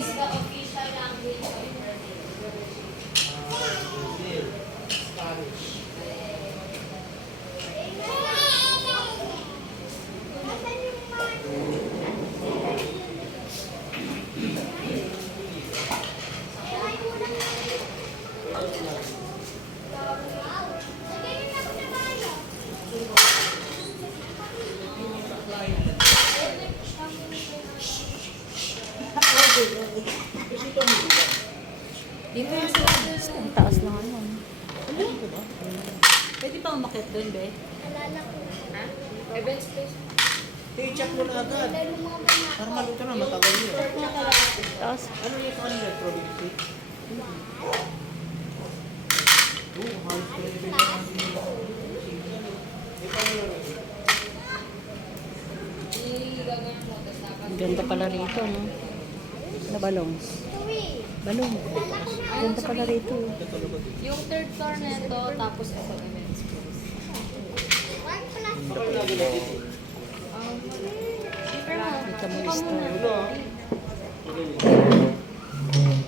is the official language of Brazil? Brazil. Spanish. Dito yung sa ang taas na ano. Pwede pa umakit doon, be? Ha? Event space? I-check mo na agad. Para maluto na, matagal yun. Taas. Ano yung sa kanila? Probability? Halos ko rin yung I-gagawin mo, tapos dapat. Ang ganda pala rito, no? Na balong. Balong. Ganda pala rito. Yung third floor nito, tapos ito event space. Kita mo yung star.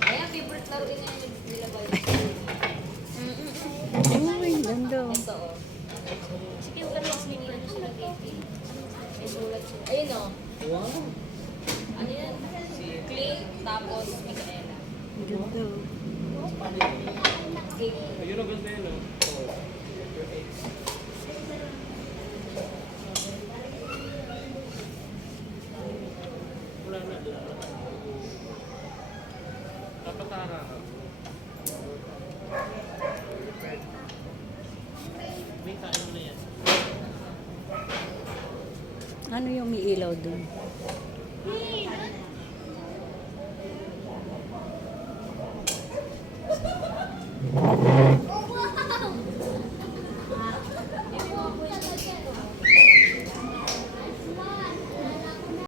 Ayan, favorite laro din niya yung nilagay. Uy, ganda. Ito, oh. Sige, huwag ka na mag-swing lang siya ng gate. May sulat siya. Ayun, oh. Wow. Ano yan? Clay, tapos Micaela. Ang ganda. Cake. Ayun ang ganda yun, wala na. Kapatara ka. May kain mo na yan. Ano yung may ilaw doon?